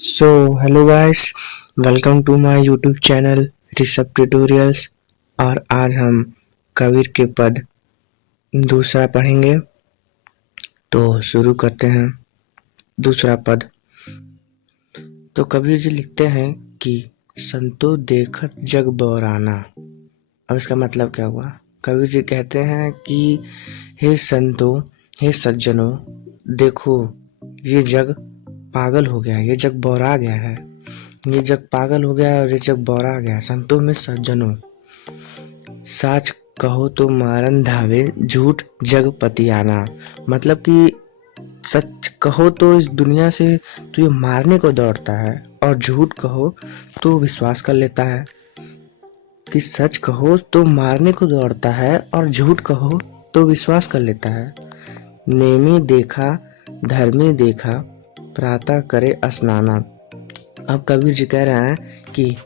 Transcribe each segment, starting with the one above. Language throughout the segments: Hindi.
So, hello guys, welcome to my YouTube channel Rishabh tutorials. और आज हम कबीर के पद दूसरा पढ़ेंगे। तो शुरू करते हैं। दूसरा पद। तो कबीर जी लिखते हैं कि संतो देखत जग बौराना। अब इसका मतलब क्या हुआ? कबीर जी कहते हैं कि हे संतो, हे सज्जनों, देखो ये जग पागल हो गया है, ये जग बौरा गया है, ये जग पागल हो गया है और ये जग बौरा गया है। संतों में सज्जनों, सच कहो तो मारन धावे, झूठ जग पतियाना। मतलब कि सच कहो तो इस दुनिया से तो ये मारने को दौड़ता है, और झूठ कहो तो विश्वास कर लेता है। कि सच कहो तो मारने को दौड़ता है और झूठ कहो तो विश्वास कर लेता है। नेमी देखा धर्मी देखा, प्रातः करे स्नाना। अब कबीर जी कह रहे हैं कि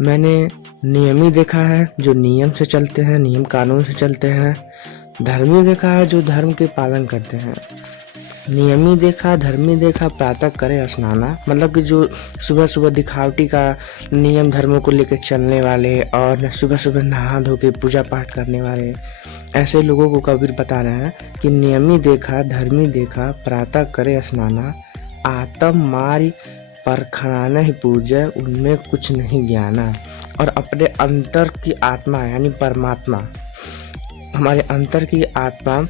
मैंने नियमी देखा है, जो नियम से चलते हैं, नियम कानून से चलते हैं। धर्मी देखा है, जो धर्म के पालन करते हैं। नियमी देखा, धर्मी देखा, प्रातः करे स्नाना। मतलब कि जो सुबह सुबह दिखावटी का नियम धर्मों को लेकर चलने वाले और सुबह सुबह नहा धो के पूजा पाठ करने वाले, ऐसे लोगों को कबीर बता रहे हैं कि नियमी देखा, धर्मी देखा, प्रातः करे स्नाना, आत्म मारी परखनाना ही पूजा, उनमें कुछ नहीं ज्ञाना। और अपने अंतर की आत्मा यानी परमात्मा, हमारे अंतर की आत्मा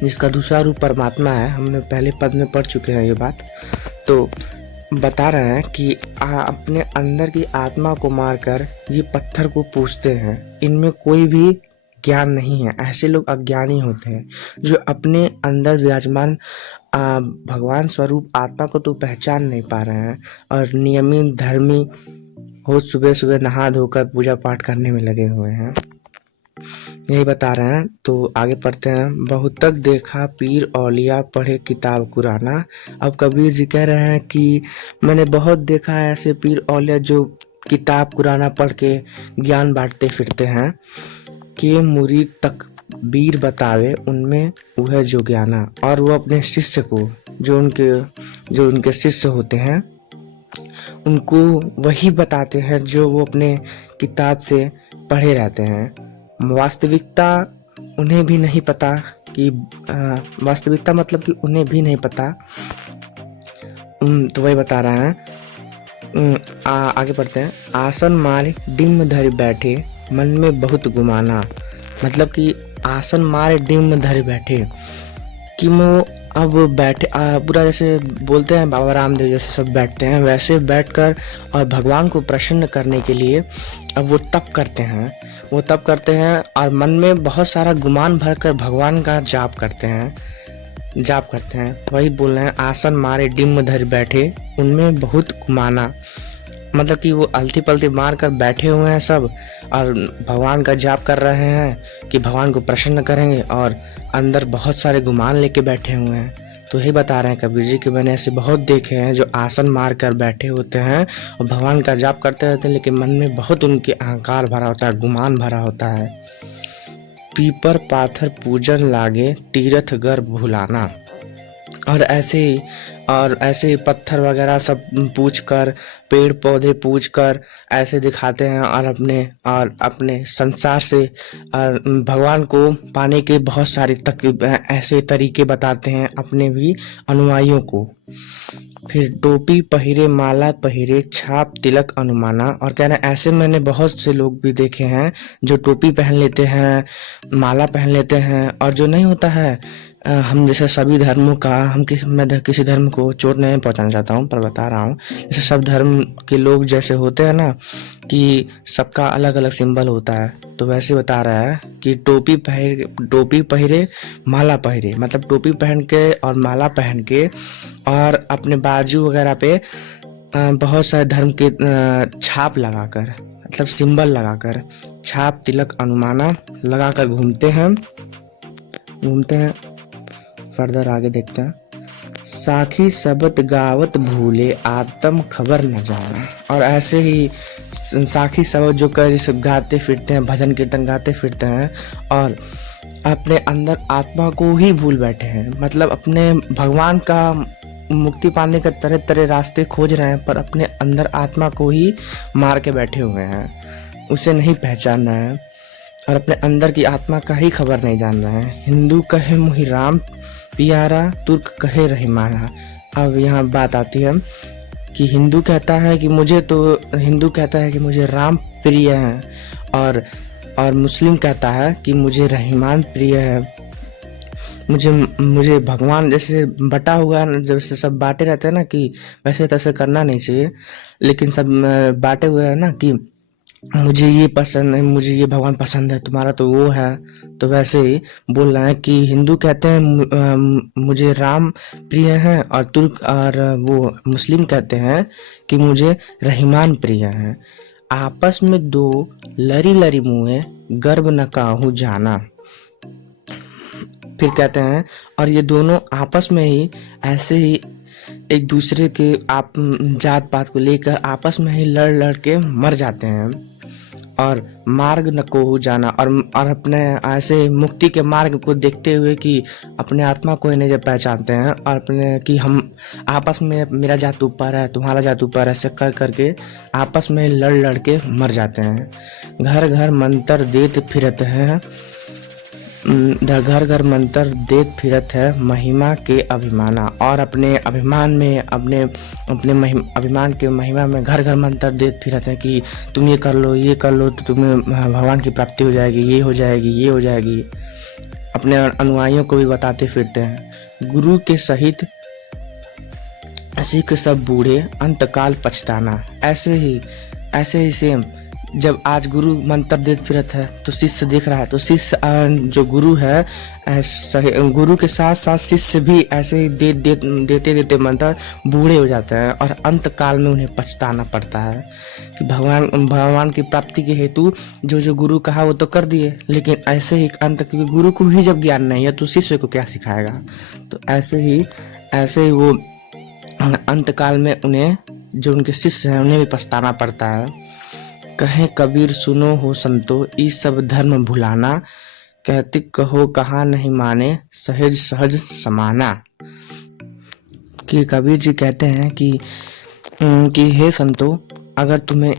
जिसका दूसरा रूप परमात्मा है, हमने पहले पद में पढ़ चुके हैं ये बात। तो बता रहे हैं कि अपने अंदर की आत्मा को मारकर ये पत्थर को पूजते हैं, इनमें कोई भी ज्ञान नहीं है। ऐसे लोग अज्ञानी होते हैं जो अपने अंदर विराजमान भगवान स्वरूप आत्मा को तो पहचान नहीं पा रहे हैं और नियमित धर्मी हो सुबह सुबह नहा धोकर पूजा पाठ करने में लगे हुए हैं। यही बता रहे हैं। तो आगे पढ़ते हैं। बहुत तक देखा पीर औलिया पढ़े किताब कुराना। अब कबीर जी कह रहे हैं कि मैंने बहुत देखा है ऐसे पीर औलिया जो किताब कुराना पढ़ के ज्ञान बांटते फिरते हैं। कि मुरीद तक बीर बतावे, उनमें वह जो ज्ञाना। और वो अपने शिष्य को, जो उनके शिष्य होते हैं, उनको वही बताते हैं जो वो अपने किताब से पढ़े रहते हैं। वास्तविकता उन्हें भी नहीं पता कि वास्तविकता मतलब कि उन्हें भी नहीं पता। तो वही बता रहा है। आगे पढ़ते हैं। आसन मारे डिम धर बैठे, मन में बहुत गुमाना। मतलब कि आसन मारे डिम धर बैठे कि वो अब बैठे पूरा जैसे बोलते हैं बाबा रामदेव जैसे सब बैठते हैं, वैसे बैठकर और भगवान को प्रसन्न करने के लिए अब वो तप करते हैं और मन में बहुत सारा गुमान भरकर भगवान का जाप करते हैं। वही बोल रहे हैं, आसन मारे डिम धर बैठे, उनमें बहुत गुमाना। मतलब कि वो अलती पलती मार कर बैठे हुए हैं सब और भगवान का जाप कर रहे हैं कि भगवान को प्रसन्न करेंगे, और अंदर बहुत सारे गुमान लेके बैठे हुए हैं। तो यही बता रहे हैं कबीर जी कि मैंने ऐसे बहुत देखे हैं जो आसन मार कर बैठे होते हैं और भगवान का जाप करते रहते हैं, लेकिन मन में बहुत उनके अहंकार भरा होता है, गुमान भरा होता है। पीपर पाथर पूजन लागे, तीर्थ गर्भ भुलाना। और ऐसे ही पत्थर वगैरह सब पूछ कर, पेड़ पौधे पूछ कर ऐसे दिखाते हैं और अपने संसार से और भगवान को पाने के बहुत सारे ऐसे तरीके बताते हैं अपने भी अनुयायियों को। फिर टोपी पहिरे माला पहिरे, छाप तिलक अनुमाना। और कह रहे हैं ऐसे मैंने बहुत से लोग भी देखे हैं जो टोपी पहन लेते हैं, माला पहन लेते हैं, और जो नहीं होता है हम जैसे सभी धर्मों का, मैं किसी धर्म को चोट नहीं पहुंचाना चाहता हूँ पर बता रहा हूँ, जैसे सब धर्म के लोग जैसे होते हैं ना कि सबका अलग अलग सिंबल होता है, तो वैसे बता रहा है कि टोपी पहिरे माला पहिरे। मतलब टोपी पहन के और माला पहन के और अपने बाजू वगैरह पे बहुत सारे धर्म के छाप लगाकर, मतलब सिंबल लगाकर, छाप तिलक अनुमाना लगाकर घूमते हैं। फर्दर आगे देखते हैं। साखी शब्द गावत भूले, आत्म खबर न जाना। और ऐसे ही साखी शब्द जो कर गाते फिरते हैं, भजन कीर्तन गाते फिरते हैं और अपने अंदर आत्मा को ही भूल बैठे हैं। मतलब अपने भगवान का मुक्ति पाने के तरह तरह रास्ते खोज रहे हैं, पर अपने अंदर आत्मा को ही मार के बैठे हुए हैं, उसे नहीं पहचान रहे हैं और अपने अंदर की आत्मा का ही खबर नहीं जान रहे हैं। हिंदू कहे मुहि राम प्यारा, तुर्क कहे रहीमाना। अब यहाँ बात आती है कि हिंदू कहता है कि मुझे राम प्रिय है, और मुस्लिम कहता है कि मुझे रहीमान प्रिय है। मुझे भगवान जैसे बटा हुआ है, जैसे सब बांटे रहते हैं ना, कि वैसे तैसे करना नहीं चाहिए, लेकिन सब बांटे हुए हैं ना कि मुझे ये पसंद है, मुझे ये भगवान पसंद है, तुम्हारा तो वो है। तो वैसे ही बोल रहा है कि हिंदू कहते हैं मुझे राम प्रिय है, और तुर्क और वो मुस्लिम कहते हैं कि मुझे रहीमान प्रिय है। आपस में दो लरी लरी मुँहे, गर्भ न काहू जाना। फिर कहते हैं और ये दोनों आपस में ही ऐसे ही एक दूसरे के आप जात पात को लेकर आपस में ही लड़ लड़ के मर जाते हैं, और मार्ग न को जाना, और अपने ऐसे मुक्ति के मार्ग को देखते हुए कि अपने आत्मा को नहीं जब पहचानते हैं, और अपने कि हम आपस में मेरा जात ऊपर है, तुम्हारा जात ऊपर है, ऐसे कर करके आपस में लड़ लड़ के मर जाते हैं। घर घर मंत्र देत फिरत है, घर घर मंत्र देत फिरत है, महिमा के अभिमाना। और अपने अभिमान में अभिमान के महिमा में घर घर मंत्र देत फिरत है कि तुम ये कर लो तो तुम्हें भगवान की प्राप्ति हो जाएगी, ये हो जाएगी। अपने अनुयायियों को भी बताते फिरते हैं। गुरु के सहित सिख सब बूढ़े, अंतकाल पछताना। ऐसे ही सेम जब आज गुरु मंत्र देत फिरत है तो शिष्य देख रहा है, तो शिष्य जो गुरु है, गुरु के साथ साथ शिष्य भी ऐसे ही देते मंत्र बूढ़े हो जाते हैं, और अंत काल में उन्हें पछताना पड़ता है कि भगवान की प्राप्ति के हेतु जो गुरु कहा वो तो कर दिए, लेकिन ऐसे ही अंत, क्योंकि गुरु को ही जब ज्ञान नहीं है तो शिष्य को क्या सिखाएगा। तो ऐसे ही वो अंत काल में उन्हें, जो उनके शिष्य हैं, उन्हें भी पछताना पड़ता है। कहे कबीर सुनो हो संतो, ई सब धर्म भुलाना, कहते कहो कहा नहीं माने, सहज सहज समाना। कि कबीर जी कहते हैं कि हे संतो, अगर तुम्हें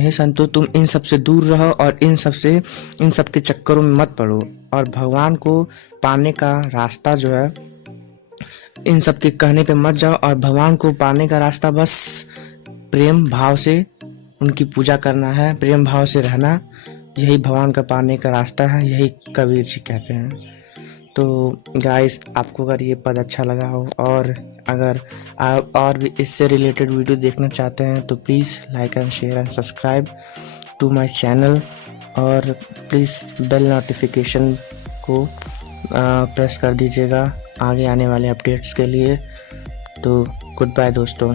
हे संतो तुम इन सब से दूर रहो, और इन सब के चक्करों में मत पड़ो, और भगवान को पाने का रास्ता जो है, इन सब के कहने पे मत जाओ, और भगवान को पाने का रास्ता बस प्रेम भाव से उनकी पूजा करना है, प्रेम भाव से रहना, यही भगवान का पाने का रास्ता है, यही कबीर जी कहते हैं। तो गाइस, आपको अगर ये पद अच्छा लगा हो, और अगर आप और भी इससे रिलेटेड वीडियो देखना चाहते हैं, तो please like and share and subscribe to my channel, और प्लीज़ बेल नोटिफिकेशन को प्रेस कर दीजिएगा आगे आने वाले अपडेट्स के लिए। तो गुड बाय दोस्तों।